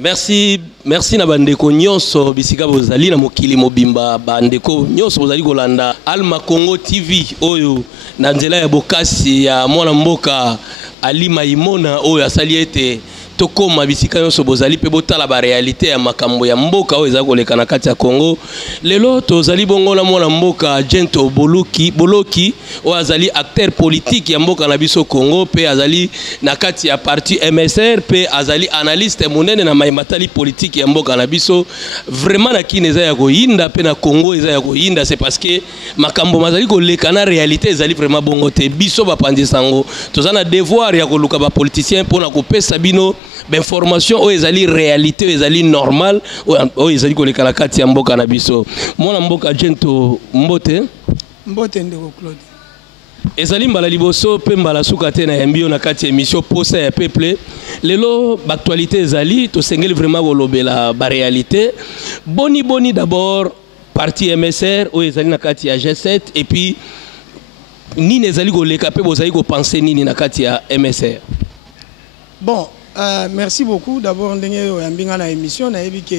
merci na bandeko nyonso bisika bozali na mokili mobimba bandeko nyonso bozali kolanda Alma Congo TV oyo na nzela ya bokasi ya mwana mboka Ali Maimona oyo asali ete tokoma bisika nyonso bozali pe botala ba réalité ya makambo ya mboka oyo ezali koleka na kati ya Congo. Lelo tozali bongo na mwana mboka Jento Boloki oyo azali acteur politique ya mboka na biso Congo pe azali na kati ya parti MSR pe azali analyste monene na maimatali politique ya mboka na biso. Vraiment na kine eza ya koyinda pe na Congo eza ya koyinda, c'est parce que makambo mazali koleka na réalité ezali vraiment bongo te biso bapandi sango tozana na devoir ya koluka ba politicien pona kopesa bino information oyo ezali réalité oyo ezali normal oyo ezali koleka na kati ya mboka na biso. Mwana mboka Jento mbote ndeko Claude ezali mbala liboso pe mbala suka te na yambio na kati ya émission Posa ya peuple. Lelo actualité ezali tosengeli vraiment kolobela ba réalité boni d'abord parti MSR oyo ezali na kati ya G7 et puis nini ezali koleka pe bozali ko penser nini na kati ya MSR. Bon, merci beaucoup. D'abord, on a émission, on a vu que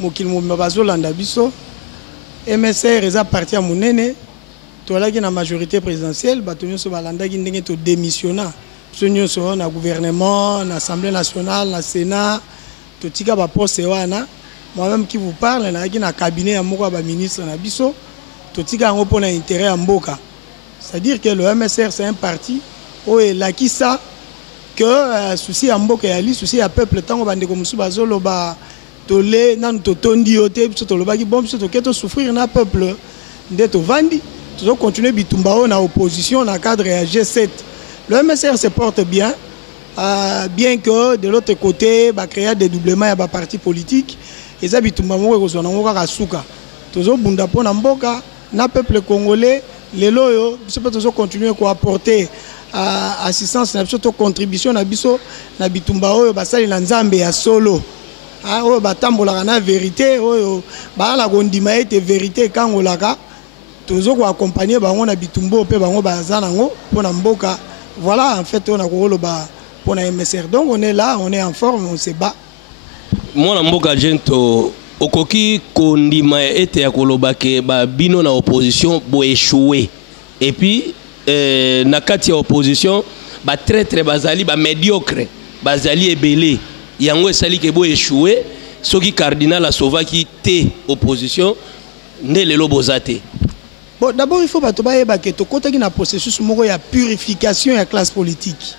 Mokil Moubazo Landabiso, MSR est parti à Mounene, tout là qui la majorité présidentielle, Batonio Sobalanda qui est démissionnant. Nous sommes dans le gouvernement, l'Assemblée nationale, le Sénat, tout ce qui est poste, moi-même qui vous parle, on a un cabinet à Mouba ministre Nabiso, tout ce qui a un intérêt à Mboka. C'est-à-dire que le MSR, c'est un parti où il a qui ça que souci à mboka yali souci à peuple tant bande comme sou bazolo ba tolé nan to tondi oté biso to lobaki bon biso to keto souffrir na peuple ndeto vandi to continuer bitumba na opposition na cadre ya G7. Le MSR se porte bien bien que de l'autre côté ba créer des doublements ya ba parti politique et ça bitumba mo ko zona ngoka kasuka tozo bunda pona mboka na peuple congolais lelo yo biso peut toujours continuer ko apporter assistance na biso to contribution na biso na bitumba oyo basali na nzambe ya solo oyo batambolaka na vérité oyo bala kondima ete vérité kangolaka tozo ko accompagner bango na bitumbo pe bango baza nango pona mboka. Voilà en fait on a koloba pona MSR, donc on est là, on est en forme, on se bat. Mwana mboka Jento okoki kondima ete ya koloba ke ba bino na opposition bo échouer et puis na kati ya opposition ba très bazali ba médiocre bazali ebele yango esali ke bo échouer soki cardinal a sauvaki te opposition nde lelo bozate. Bon, d'abord il faut bato ba yeba ke to kotaki na processus moko ya purification ya classe politique.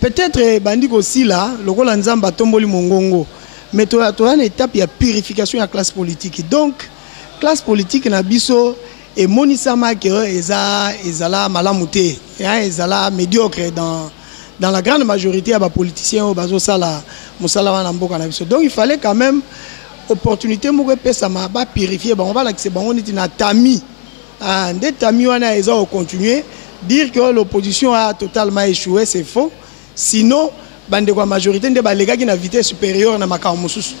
Peut-être bandi aussi là lokola nzamba tomboli mongongo mais to une étape ya purification ya classe politique. Donc classe politique na biso et monisama que ezala malamute ezala médiocre dans la grande majorité des politiciens bazo sala musala wana mboka na biso. Donc il fallait quand même opportunité mo pesa ma ba purifier on va l'accès on est na tami des tami wana eza au continuer dire que l'opposition a totalement échoué, c'est faux. Sinon bande kwa majorité nde balega ki na vitesse supérieure na makao mususu.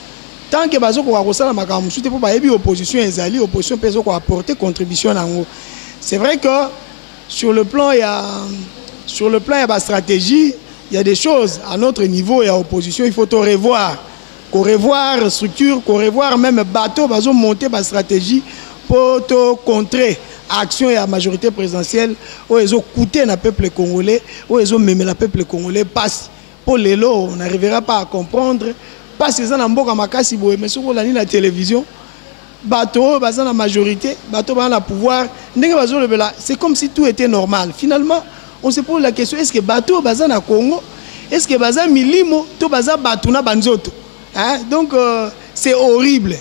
Tant que bazo ko akosala makao mususu te po ba yebi opposition ezali opposition peso ko apporter contribution nango. C'est vrai que sur le plan il y a ba stratégie, il y a des choses à notre niveau et à opposition, il faut tout revoir. Qu'on revoir structure, qu'on revoir même bateau bazo monter ba stratégie pour tout contrer action et la majorité présidentielle où ils ont coûté le peuple congolais, où ils ont même le peuple congolais passe. Pour les lots, on n'arrivera pas à comprendre. Parce que ça n'a pas makasi boé, mais sur la télévision, bateau, bazan la majorité, bateau bazan la pouvoir, c'est comme si tout était normal. Finalement, on se pose la question, est-ce que bateau bazan à Congo, est-ce que bazan milimo, tout bazan batuna banzoto. Donc c'est horrible.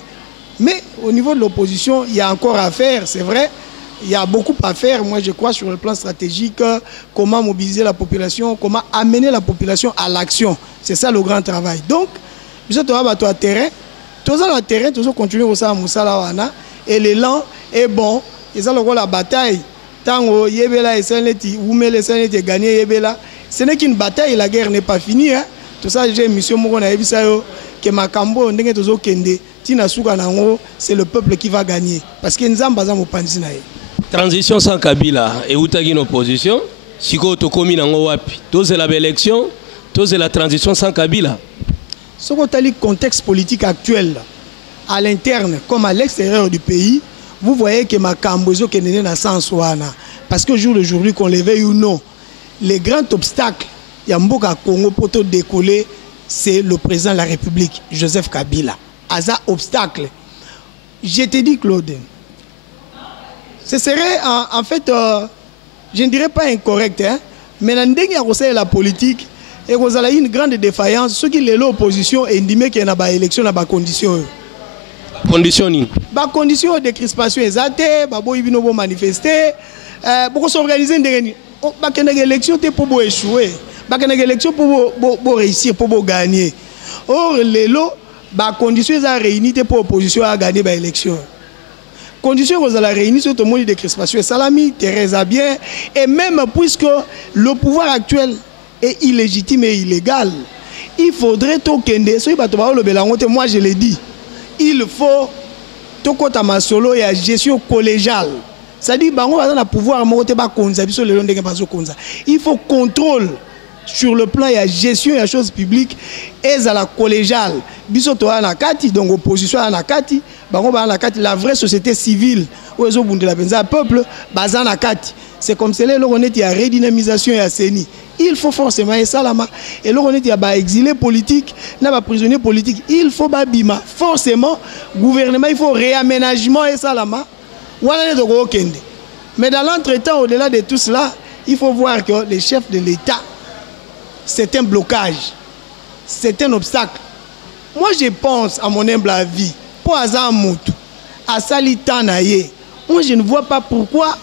Mais au niveau de l'opposition, il y a encore à faire, c'est vrai. Il y a beaucoup à faire, moi je crois, sur le plan stratégique, comment mobiliser la population, comment amener la population à l'action. C'est ça le grand travail. Donc, nous sommes à terrain, tous à terrain, tous continuer au Moussala et l'élan est bon. Et ça, la bataille, tant Yébela et Saneti, ou les Saneti gagné Yébela, ce n'est qu'une bataille, la guerre n'est pas finie. Tout ça, j'ai mission Mourona Ebisayo, que Makambo, n'est que Kende, Tina Souka Nango, c'est le peuple qui va gagner. Parce que nous avons Panzinaï. Transition sans Kabila et Outagi une opposition. Si vous avez une wapi, tous la élection, tous la transition sans Kabila. Ce qu'on a le contexte politique actuel, à l'interne comme à l'extérieur du pays, vous voyez que ma cambozo qui est né dans sens wana. Parce que jour d'aujourd'hui, qu'on les veuille ou non, les grands obstacles, il y a Mboka Congo pour te décoller, c'est le président de la République, Joseph Kabila. À ça, obstacle. Je te dis, Claude, ce serait en fait, je ne dirais pas incorrect, hein, mais dans la politique, et vous avez une grande défaillance, ceux qui sont l'opposition et disent qu'il y a une élection dans des conditions. Conditioning. Bah conditions de crispation exacte, bah boy vino manifester, beaucoup s'organiser une bah qu'il y a une élection pour échouer, bah qu'il y a une élection pour réussir, pour gagner. Or les lots, bah conditions à réunir pour opposition à gagner bah élection. Conditions vous allez réunir sur tout le monde de crispation Salami, Thérèse bien, et même puisque le pouvoir actuel est illégitime et illégal, il faudrait tout kende, so iba to ba lo belangote, moi je l'ai dit. Il faut tout côté ma solo et gestion collégiale. C'est-à-dire bango va dans pouvoir monter ba konza biso le long de bazo konza. Il faut contrôle sur le plan et gestion et choses publiques et à la collégiale. Biso to na kati donc opposition na kati, bango ba na kati la vraie société civile ou ezo bunde la benza peuple baza na kati. C'est comme cela le renet ya redynamisation et assaini. Il faut forcément et salama et le renet ya ba exilé politique, na ba prisonnier politique, il faut ba bima forcément gouvernement, il faut réaménagement et salama. Voilà de okende. Mais dans l'entretemps au-delà de tout cela, il faut voir que les chefs de l'État, c'est un blocage, c'est un obstacle. Moi je pense à mon humble avis, pour hasard moutou, à Salitanaye, moi je ne vois pas pourquoi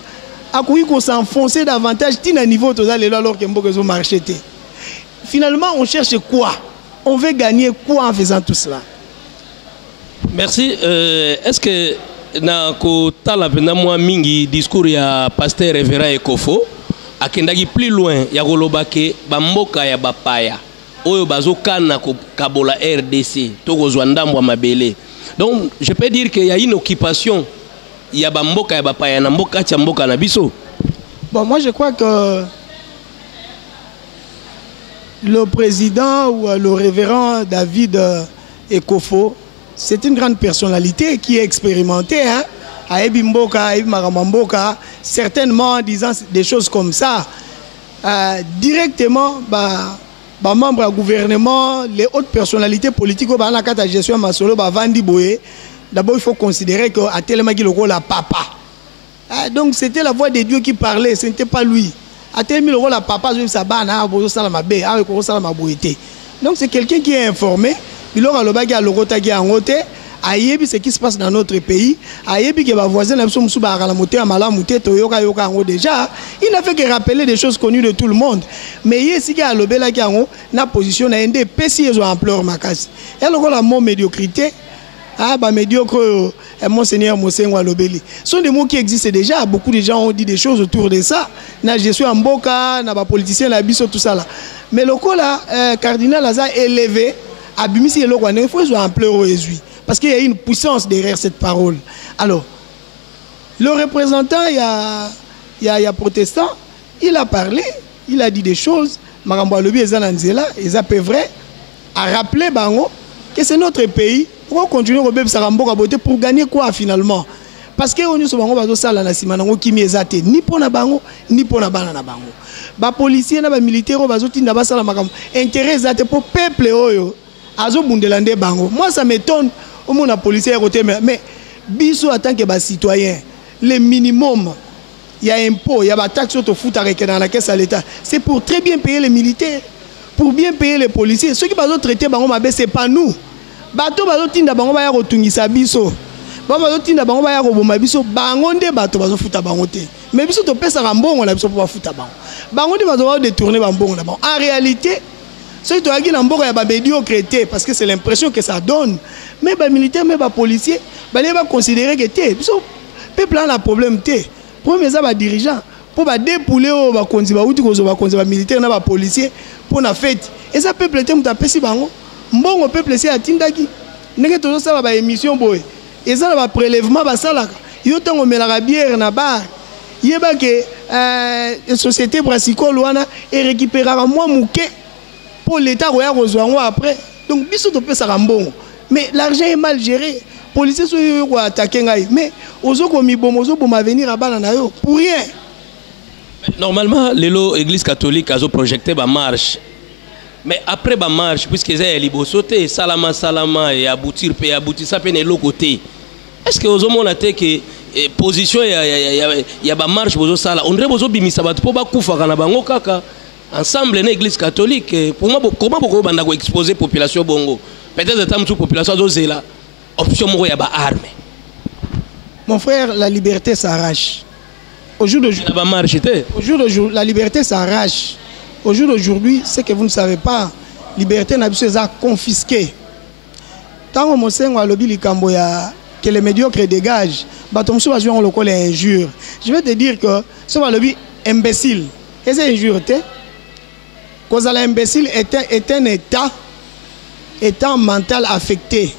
à quoi qu'on s'enfoncer davantage à niveau total alors que Mbokezo marché. Finalement, on cherche quoi? On veut gagner quoi en faisant tout cela? Merci. Est-ce que na ko tala pena moi mingi discours ya pasteur révérend Ekofo akendaki plus loin ya koloba ke bamboka ya bapaya oyo bazokana ko kabola RDC to kozwa ndambo ya mabele. Donc je peux dire qu'il y a une occupation. Il y a bamboka ya bapaya na mboka cha mboka na biso. Bon, moi je crois que le président ou le révérend David Ekofo, c'est une grande personnalité qui est expérimentée, hein, à Ebimboka, à Ebimaramamboka, certainement disant des choses comme ça, directement, membres du gouvernement, les hautes personnalités politiques, la gestion Masolo, Vandi Boye. D'abord, il faut considérer qu'à Télémagi, le rôle à papa. Donc, c'était la voix de Dieu qui parlait, ce n'était pas lui. À Télémagi, le rôle à papa, donc, c'est quelqu'un qui est informé. Il aura le bagage à l'orotagi en roté. Aïebi, ce qui se passe dans notre pays. Aïebi, qui va voisin, déjà. Il n'a fait que rappeler des choses connues de tout le monde. Mais ici, il y a le bel na position, na ende, péci, ils ont ampleur, makasi. Et le rôle à mon médiocrité. Ah, bah, médiocre, Monseigneur Monseigneur Lobeli. Ce sont des mots qui existent déjà. Beaucoup de gens ont dit des choses autour de ça. Je suis en Boka, na politicien, la biso, tout ça là. Mais le coup là, cardinal a élevé, abimisi et le roi, il faut en pleurer Jésus. Parce qu'il y a une puissance derrière cette parole. Alors, le représentant, il y a protestant, il a parlé, il a dit des choses. Marambo Lobi et Zananzela, et ça peut vrai, a rappelé Bango que c'est notre pays. Pourquoi continuer à rebeller Sarambo pour gagner quoi finalement? Parce que nous sommes en train de qui m'exate ni pour na bango ni pour na banana bango. Ba policiers na ba militaires bazoti na ba sala makam intérêt exate pour peuple oyo azo bundelande bango. Moi ça m'étonne au monde policier côté mais biso en tant que ba citoyen le minimum il y a impôt, il y a ba taxe auto foot avec dans la caisse à l'État. C'est pour très bien payer les militaires, pour bien payer les policiers. Ceux qui bazot traiter bango mabe c'est pas nous. Bato bazo tinda bango ba ya kotungisa biso. Bazo tinda bango ba ya koboma biso bango nde bato bazo futa bango te. Mais biso to pesa mbongo na biso pour futa bango. Bango nde bazo détourner mbongo na bango. En réalité, ceux qui ont na mbongo ya ba médiocrité parce que c'est l'impression que ça donne. Mais ba militaire, mais ba policier, ba les va considérer que té biso peuple a un problème té. Pour mes ba dirigeants pour ba dépouler au ba konzi ba uti kozo ba konzi ba militaire na ba policier pour na fête. Et ça peuple té muta pesi bango. Mbongo peuple c'est atindaki ndenge tozo sala ba émission boy eza ba prélèvement ba salaka yo tango melaka bière na bar yeba ke société brassicole wana et récupérera moi mouké pour l'état roya kozwango après Donc biso to pesa rambongo. Mais l'argent est mal géré. Policiers sont attaqués. Mais ozo komi bom ozo bom venir à bana na yo pour rien. Normalement, l'église catholique a projeté ma marche. Mais après ma marche, puisque c'est libosoté, salama et aboutir ça peut l'autre côté. Est-ce que vous avez que position il y a marche bozo sala on dirait bozo bimisa bat po ba kufa kana bango kaka ensemble na église catholique pour moi comment beaucoup banda ko exposer population bongo peut-être tant toute population zo zela option moko ya ba arme. Mon frère, la liberté s'arrache. Au jour d'aujourd'hui, la liberté s'arrache. Au jour d'aujourd'hui, ce que vous ne savez pas, liberté n'a pas confisquée. Tant que Mosengo a lobby likambo ya que les médiocres dégagent, batomso va jouer en local les injures. Je vais te dire que ce va lobby imbécile. Et c'est injure, cause à l'imbécile est un état mental affecté.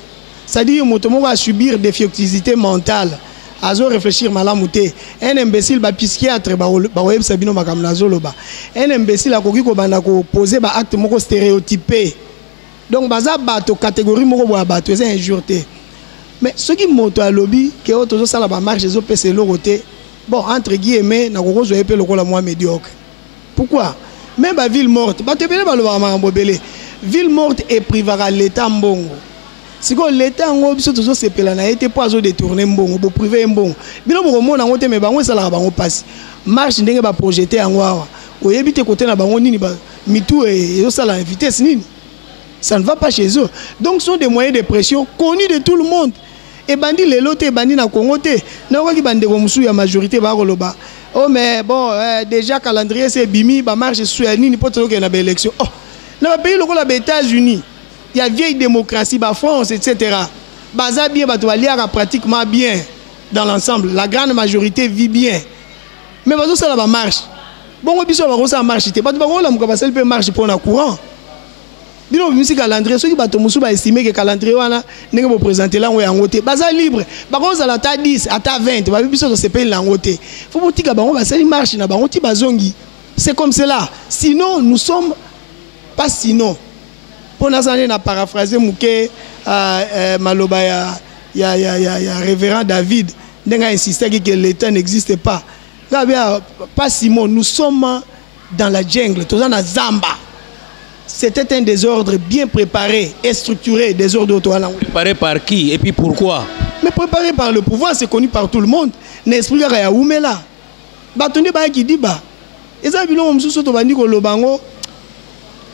C'est-à-dire que Motomo va subir des difficultés mentales. Azo réfléchir malamouté. Un imbécile ba psychiatre ba web sabino makamnazo loba. Un imbécile a koki ko banda ko poser ba acte moko stéréotypé. Donc baza bato catégorie moko bo bato c'est injurté. Mais ce qui monte à lobby que auto ça la ba marche zo pese loroté. Bon entre guillemets na ko zo epé lokola moi médiocre. Pourquoi? Même ba ville morte, ba te belé ba lo ba mambobelé. Ville morte et privera l'état mbongo. Si l'État a toujours se pela na été pas détourner mbongo pour priver mbongo bino boko mona ngote me bango sala bango passe marche ndenge ba projeter en wawa oyebite côté na bango nini ba mitou et yo sala vitesse nini ça ne va pas chez eux donc ce sont des moyens de pression connus de tout le monde et bandi lelo te bandi na Congo te na ko ki bande ko musu ya majorité ba koloba oh mais bon déjà calendrier c'est bimi ba marche sur nini poto ke na ba élection oh na pays loko la États-Unis. Il y a vieille démocratie, la France, etc. Baza bien, pratiquement bien dans l'ensemble. La grande majorité vit bien. Mais ça va marche. Bon, ça marche. Ça marche pour le courant. Bino musique calendrier, ceux qui va estimer que le calendrier n'est pas présenté là où il y a un côté. Baza libre. Par contre, ça à 10, à 20, va biso se paye là côté. Faut que tu va marche na bango ti bazongi. C'est comme cela. Sinon, nous sommes pas sinon. Pour nous a paraphrasé Mouké Maloba ya révérend David n'a insisté que l'État n'existe pas. Pas Simon, nous sommes dans la jungle, tous en Zamba. C'était un désordre bien préparé et structuré, désordre autour. Préparé par qui et puis pourquoi? Mais préparé par le pouvoir, c'est connu par tout le monde. N'explique rien à Oumela. Batonde ba qui dit ba. Et ça bilon msusu to bandi ko lobango.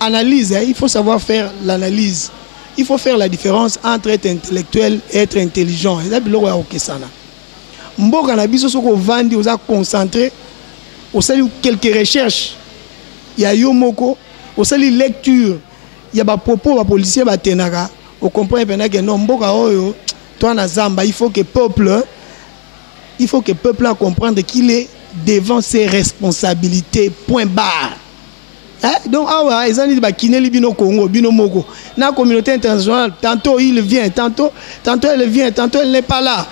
Analyse, il faut savoir faire l'analyse. Il faut faire la différence entre être intellectuel et être intelligent. Et ça, c'est ce que Mboka na biso soko vandi, on a concentré, on a quelques recherches. Il y a yomoko, on a lecture. Il y a des propos des policiers ba tenaka. On comprend bien que non mboka oyo, toi na zamba, il faut que le peuple comprenne qu'il est devant ses responsabilités. Point barre. Donc, ils ont dit que bino Congo, bino Moko. Dans la communauté internationale, tantôt il vient, tantôt elle vient, tantôt elle n'est pas là.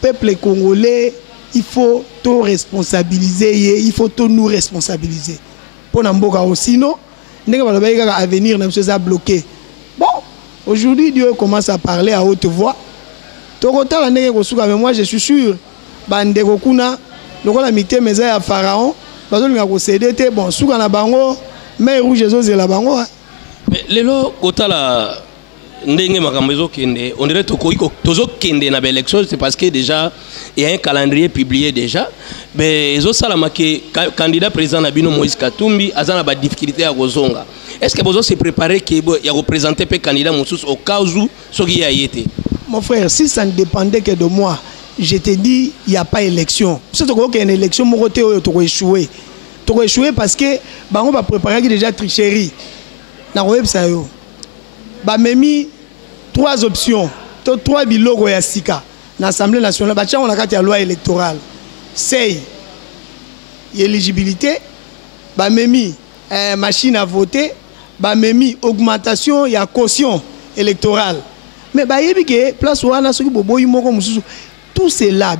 Peuple congolais, il faut tout responsabiliser, il faut tout nous responsabiliser. Pour Namboka aussi, non? À venir, nous sommes bloqués. Bon, aujourd'hui, Dieu commence à parler à haute voix. Mais moi, je suis sûr, Bandeko Kuna, le rôle amitié, mais à Pharaon, bon, sous la bango, mais rouge et la bango. Mais les lots, la ndenge makambezo kende, on dirait tozo kende na l'élection, c'est parce que déjà il y a un calendrier publié déjà. Mais ils ont ça la candidat président Nabino Moïse Katumbi, azana ba difficulté à Gozonga. Est-ce que vous se préparé que y a représenté pe candidat Moussous au cas où ce qui a été? Mon frère, si ça ne dépendait que de moi, je te dis, il n'y a pas élection. Si tu as une élection, tu vas échouer. Tu vas échouer parce que on va préparer déjà tricherie. Dans le web, ça y est. Même 3 options. 3 bilogo ya sika. Dans l'Assemblée nationale, on a la loi électorale. C'est éligibilité. Même machine à voter. Même augmentation, il y a caution électorale. Mais place où on a tout cela,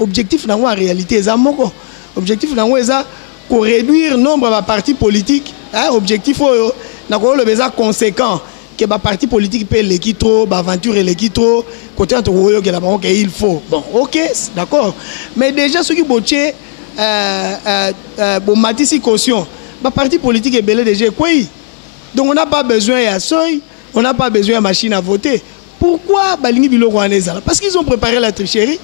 objectif dans la réalité, objectif dans la réduire le nombre de partis politiques, objectif conséquent, que le parti politique peut l'équipe trop, l'aventure et l'équipe trop, côté entre eux, que la banque il faut. Bon, ok, d'accord. Mais déjà, ceux qui bottaient, bon, matisse caution, le parti politique est belé déjà quoi? Donc on n'a pas besoin de seuil, on n'a pas besoin de machine à voter. Pourquoi Balingi Bilo Rwandesa? Parce qu'ils ont préparé la tricherie.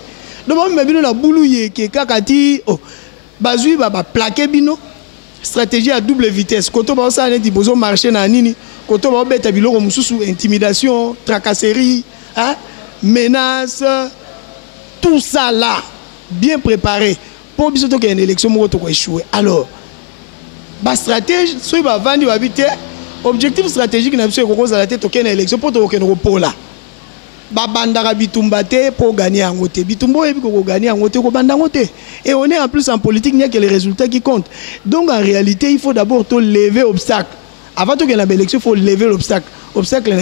Donc on a la boulouille qui est kakati, oh, bazui ba plaqué bino. Stratégie à double vitesse. Quand on va ça, on besoin marcher dans nini. Quand on va mettre bilo comme sous intimidation, tracasserie, hein, menace, tout ça là, bien préparé. Pour qu'il y ait une élection, on va échouer. Alors, la stratégie, si on va vendre, objectif stratégique, c'est qu'on va faire une élection pour qu'il y ait un repos là. Babandara bitumbate pour gagner en côté. Bitumbo et pour gagner en côté, et on est en plus en politique, il n'y a que les résultats qui comptent. Donc en réalité, il faut d'abord lever l'obstacle. Avant qu'il y ait une élection, il faut lever l'obstacle. L'obstacle,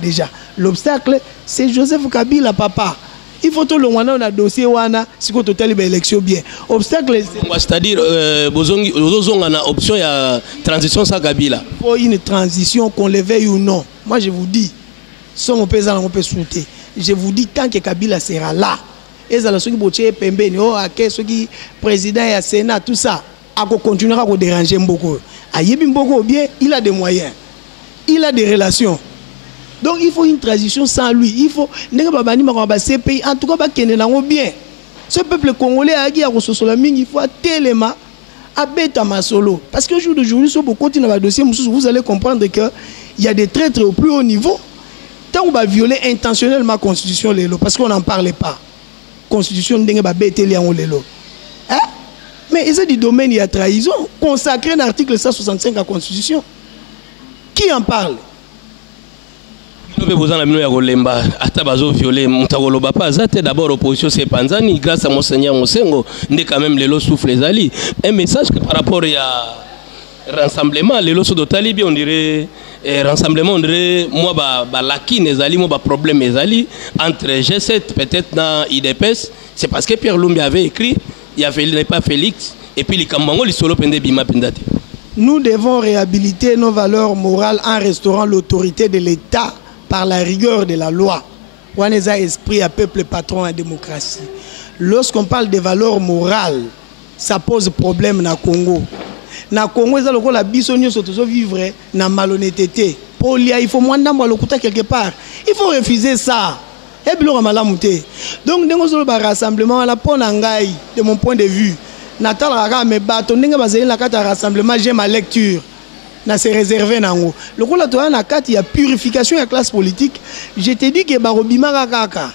déjà. L'obstacle, c'est Joseph Kabila, papa. Il faut tout le monde on a dossier wana si ko total élection bien. Obstacle c'est-à-dire on a option ya transition sans Kabila. Il faut une transition qu'on le veuille ou non. Moi je vous dis son mon paysan on peut soutenir. Je vous dis tant que Kabila sera là. Et ça ceux qui botier pembeni oh à ceux qui président et Sénat tout ça a continuera à déranger beaucoup. Ayebi beaucoup bien, il a des moyens. Il a des relations. Donc il faut une transition sans lui. Il faut ces pays en tout cas bien. Ce peuple congolais a dit à il faut tellement à Masolo. Parce que jour d'aujourd'hui, si vous continuez à dossier, vous allez comprendre qu'il y a des traîtres au plus haut niveau. Tant on va violer intentionnellement la constitution, parce qu'on n'en parlait pas. Constitution n'est pas bête. Hein? Mais c'est du domaine il y a trahison. Consacré un article 165 à la constitution. Qui en parle? Nous avons d'abord opposition c'est Panzani grâce à Monseigneur Mosengo n'est quand même les lots souffle les alliés. Un message que par rapport à rassemblement les lots de Talibi on dirait rassemblement on dirait moi laki les alliés moi problème les alliés entre G7 peut-être dans IDPS c'est parce que Pierre Lumbi avait écrit il y avait n'est pas Félix et puis les Kambango les solo pende bima pendate. Nous devons réhabiliter nos valeurs morales en restaurant l'autorité de l'État par la rigueur de la loi. On a esprit à peuple patron en démocratie. Lorsqu'on parle de valeurs morales, ça pose problème dans le Congo. Dans le Congo, la bisonnière se vivre dans la malhonnêteté. Pour il faut moins d'ambiance quelque part. Il faut refuser ça. Et puis, donc, nous avons un rassemblement de mon point de vue. Natal Raga me bateau, un rassemblement, j'ai ma lecture. C'est réservé nango. Le coup là toi na carte il y a purification de la classe politique. Je te dis que barobima kaka.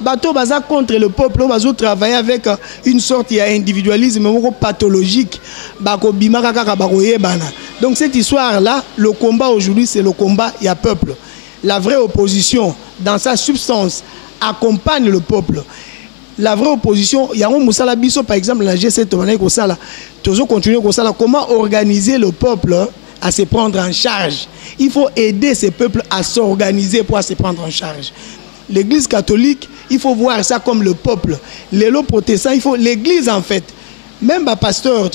Bateau baza contre le peuple, bazo travailler avec une sorte d'individualisme pathologique. Bakobima kaka baroyebana. Donc cette histoire là, le combat aujourd'hui c'est le combat il y a peuple. La vraie opposition dans sa substance accompagne le peuple. La vraie opposition, il y a un Moussala Bisso par exemple la G7 toujours continuer comme ça comment organiser le peuple à se prendre en charge. Il faut aider ces peuples à s'organiser pour se prendre en charge. L'église catholique, il faut voir ça comme le peuple. Les lots protestants, il faut l'église en fait. Même les pasteurs,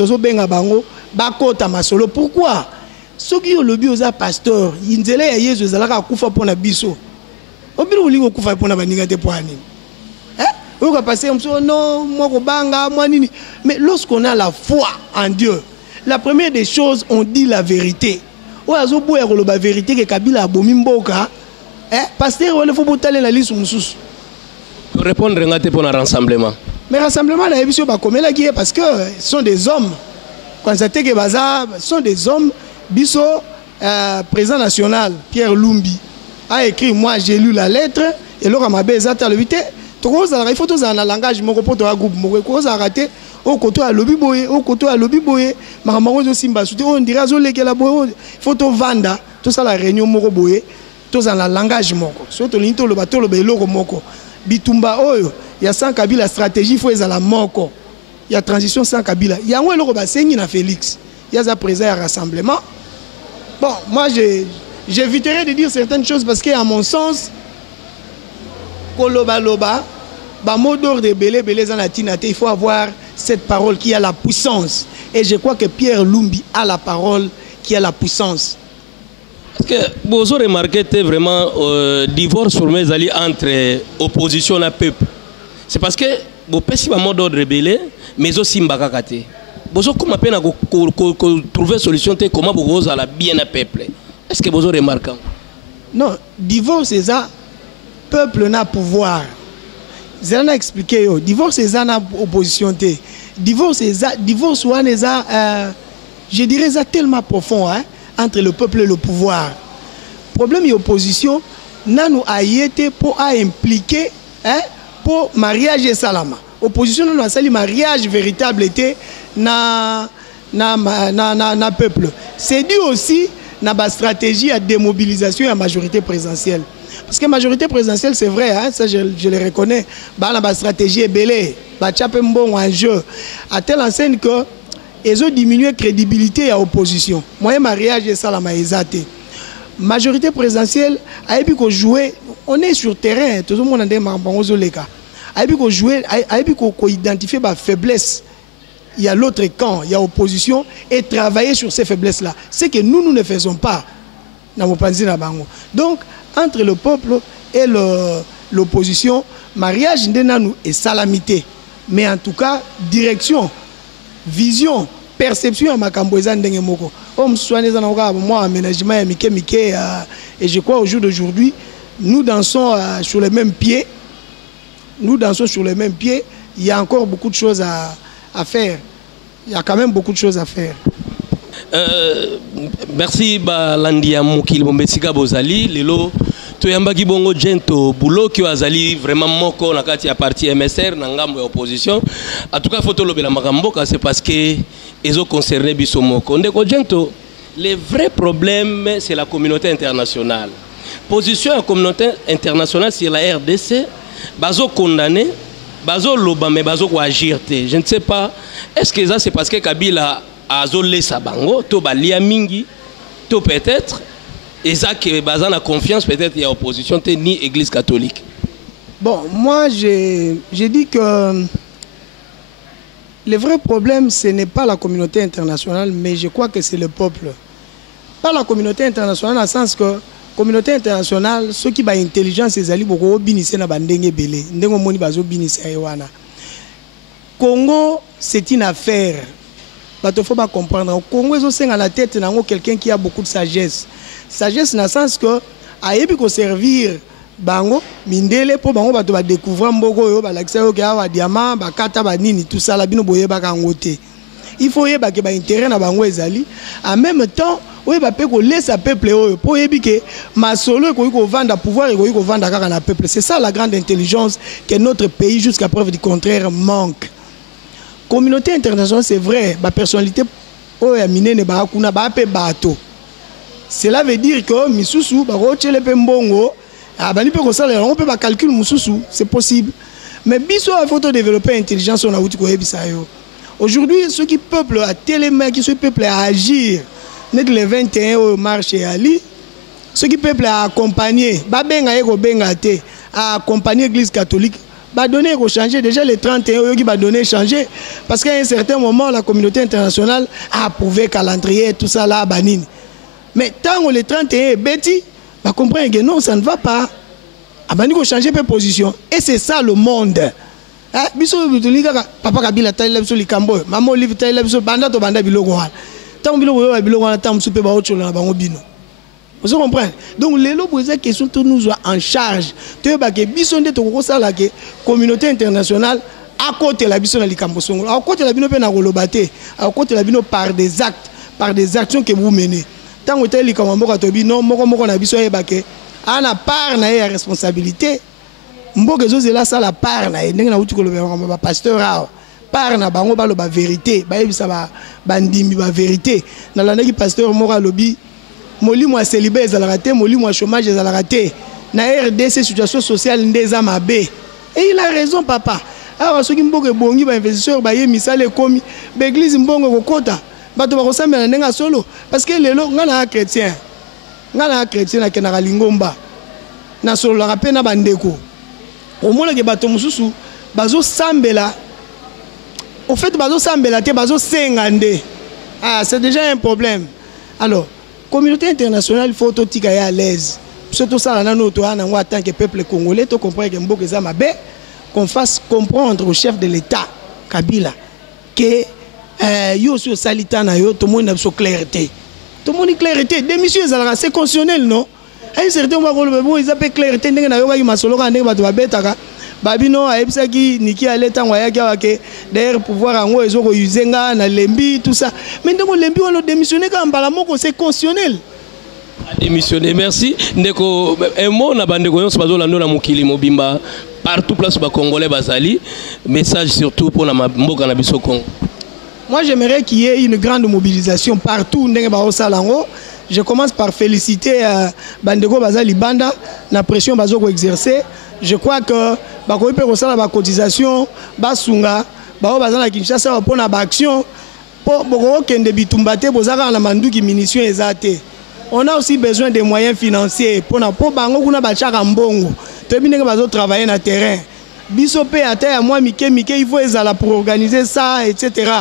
pourquoi? Ceux qui ont le bio aux pasteurs, ils disent que Jésus est là pour la biso. Mais lorsqu'on a la foi en Dieu, la première des choses, on dit la vérité. On a la vérité que Kabila a bomi mboka. Pasteur, il faut botter la liste sous. Répondre pour un rassemblement. Mais rassemblement, la émission va comme là parce que ce sont des hommes. Constater que ce sont des hommes. Bisso, président national, Pierre Lumbi, a écrit, moi j'ai lu la lettre, et là, ma belle à l'éviter. Il faut tous un langage, mon groupe, mon raté. Au côté à lobby boy, au côté à lobby boy, maman simba on dirait que la boy, photo vanda, tout ça la réunion moko boy, tout ça la langage moko. Surtout l'into le bateau le belo moko. Bitumba oyo, il y a sans Kabila stratégie, il faut être à la moko. Il y a transition sans Kabila. Il y a un le bassin na Félix. Il y a ça présent à rassemblement. Bon, moi j'éviterai de dire certaines choses parce qu'à mon sens, koloba loba, ba mot d'ordre de belé zanatinate, il faut avoir cette parole qui a la puissance. Et je crois que Pierre Lumbi a la parole qui a la puissance. Parce que vous avez remarqué vraiment divorce sur mes alliés entre opposition et peuple. C'est parce que vous avez un mode d'ordre rebelle, mais aussi mbakakate. Vous avez comment peine trouver une solution comment vous allez bien le peuple. Est-ce que vous avez remarqué? Non, divorce c'est ça, peuple n'a pouvoir. Je vais expliquer. Divorce c'est ça, n'a opposition. Divorce c'est ça, divorce c'est ça, je dirais ça tellement profond entre le peuple et le pouvoir. Problème et opposition, nous a été pour impliquer pour mariage et salama. Opposition nous a sali mariage véritable était na peuple. C'est dû aussi à la stratégie de démobilisation et à la majorité présidentielle. Parce que la majorité présidentielle, c'est vrai, ça je le reconnais, la stratégie est belle, en jeu, à telle enseigne que ils ont diminué la crédibilité à l'opposition. Moi, mariage et salama exaté. Majorité présidentielle, a jouer, on est sur terrain, tout le monde a des membres les cas. A jouer, a identifier ma faiblesse. Il y a l'autre camp, il y a opposition et travailler sur ces faiblesses-là. C'est que nous ne faisons pas. Donc, entre le peuple et l'opposition, mariage est salamité. Mais en tout cas, direction, vision, perception à Makamboeza Ndengemoko. Moi, aménagement et je crois au jour d'aujourd'hui, nous dansons sur les mêmes pieds. Nous dansons sur les mêmes pieds. Il y a encore beaucoup de choses à faire. Il y a quand même beaucoup de choses à faire. Merci Landia Moukil Bombesika Bozali. Lelo Toyambaki Bongo Gento Boulot qui azali vraiment moko na kati ya parti MSR na ngambo ya opposition. En tout cas photo lobela makamboka c'est parce que ils ont concerné biso moko. Ndeko Gento, le vrai problème c'est la communauté internationale. Position à la communauté internationale sur la RDC, bazo condamné, bazo loba mais bazo ko agir. Je ne sais pas, est-ce que ça c'est parce que Kabila a zolé sa bango, to balia mingi, to peut-être et ça que bazan a confiance peut-être il y a opposition ni église catholique. Bon, moi j'ai dit que le vrai problème ce n'est pas la communauté internationale mais je crois que c'est le peuple. Pas la communauté internationale dans le sens que la communauté internationale, ceux qui ont intelligence, c'est les gens qui ont bandenge belé. Ndengo moni bazo binise aywana. Congo, c'est une affaire. Il faut pas comprendre. Au Congo, ils ont à la tête quelqu'un qui a beaucoup de sagesse. Sagesse dans le sens que ayebi ko servir bango mindele pour bango bato ba découvrir mboko yo ba lakisa yo ka diamant ba kata ba nini tout ça la bino boye ba kangote. Il faut yeba ke ba intérêt na bango ezali. En même temps, oui, bah, peut laisser le peuple pour que ma solo ko vendre pouvoir et ko vendre kaka na peuple. C'est ça la grande intelligence que notre pays jusqu'à preuve du contraire manque. Communauté internationale c'est vrai, ma personnalité o ya minene ba kuna ba pe bato. Cela veut dire que misusu ba ko tchele pe mbongo, abani pe ko sala on peut pas calculer misusu, c'est possible. Mais biso il faut développer intelligence on a outil ko yebisa yo. Aujourd'hui, ceux qui peuplent à télémain, qui se peuplent à agir, net le 21 au marché Ali, ceux qui peuplent à accompagner, à accompagner l'église catholique, va donner au changer. Déjà les 31 qui va donner changer. Parce qu'à un certain moment, la communauté internationale a approuvé calendrier, tout ça là, banine. Mais tant que les 31 est bêtis, va comprendre que non, ça ne va pas. Abani ko changer de position. Et c'est ça le monde. Biso papa Kabila taille biso likambo maman Olive taille biso banda to banda biloko wana tant biloko yo biloko wana tant musupe ba ocho na bango bino vous comprenez donc les lots poser question tout nous en charge te ba ke biso nde to ko sala ke communauté internationale à côté la biso na likambo songo à côté la bino pe na kolobate à côté la bino par des actes par des actions que vous menez tant que teli comme moko to bino moko na biso e ba ke ana part na ya responsabilité. Mboke zo zela ça la part na ndenge na uti ko ba pasteur a part na bango ba lo ba vérité ba yebisa ba bandimi ba vérité na la ndeki pasteur moko lobi molimo a célibé ezalaka te molimo a chômage ezalaka te na RDC situation sociale ndeza mabe et il a raison papa awa soki mboke bongi ba investisseur ba ye misale komi ba église mbongo kokota bato ba kosambela ndenga solo parce que lelo ngana chrétien na kenaka lingomba na solo la pe na bandeko. Au moins que bato mususu bazo sambela au fait bazo sambela te bazo sengande c'est déjà un problème alors communauté internationale, il faut tout tirer à l'aise. Surtout ça, en tant que peuple congolais, tu comprends que Mboka Zamabé, qu'on fasse comprendre au chef de l'État, Kabila, que yo sur Salitana, yo, tout le monde a sur clarté. Tout le monde a clarté. Des messieurs, c'est constitutionnel, non? À un certain moment, ils appellent clarté, ils ont Babino a ebsaki niki aleta ngwayaki awake d'ailleurs pouvoir ango ezoko yuzenga na lembi tout ça mais ndeko lembi on démissionné quand mbala moko c'est constitutionnel démissionné merci ndeko un mot na bandeko nyonso bazolanda na mokili mobimba partout place ba congolais bazali message surtout pour na mboka na biso Congo. Moi j'aimerais qu'il y ait une grande mobilisation partout ndenge ba osalango. Je commence par féliciter bandeko bazali banda na pression bazoko exercer. Je crois que bakoyi pe kosala ba cotisation basunga bao bazana Kinshasa pour na ba action pour boko kende bitumbate bozaka na manduki munitions ezate. On a aussi besoin de moyens financiers pour na po bango kuna ba chaka mbongo. Tebi ndenge bazo travailler na terrain. Biso pe ata ya moi mike il faut ezala pour organiser ça etc.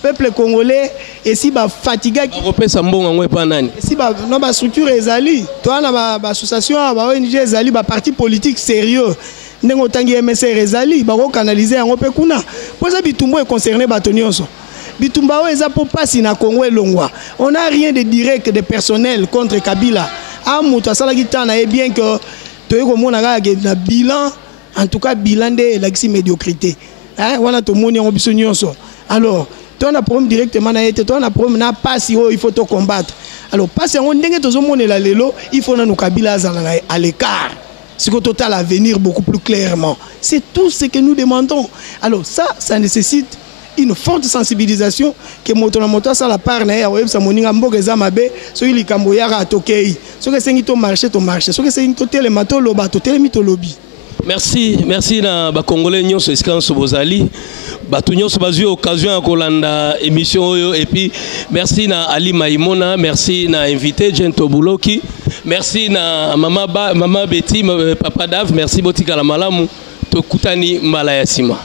Peuple congolais et si ba fatigué repesa mbongo ngwe pa nani si ba no ba structure ezali to na ba association ba ONG ezali ba parti politique sérieux ndengo tangi MSR ezali ba ko canaliser yango pe kuna poza bitumbo est concerné batonyonso bitumba o eza pour passer na Congo elongwa on a rien de direct de personnel contre Kabila a muto asala kitana et bien que to yeko mona ga na bilan en tout cas bilan de la médiocrité hein wana to moni yango biso nyonso alors toi na problème directement na été toi na problème na passe il faut te combattre alors passe on ndenge tozo monela lelo il faut na no Kabila azala à l'écart c'est que total avenir beaucoup plus clairement c'est tout ce que nous demandons alors ça nécessite une forte sensibilisation que moto na moto ça la part na ya websa moninga mboka za mabe so ili kambo ya tokei so que sengi to marché so que sengi to telema to loba to telemi to lobby. Merci na ba congolais nyonso eskanso bozali batu nyonso bazui occasion ya kolanda émission oyo et puis merci na Ali Maimona, merci na invité Jento Buloki, merci na mama Betty, papa Dave, merci botika la malamu tokutani mbala ya sima.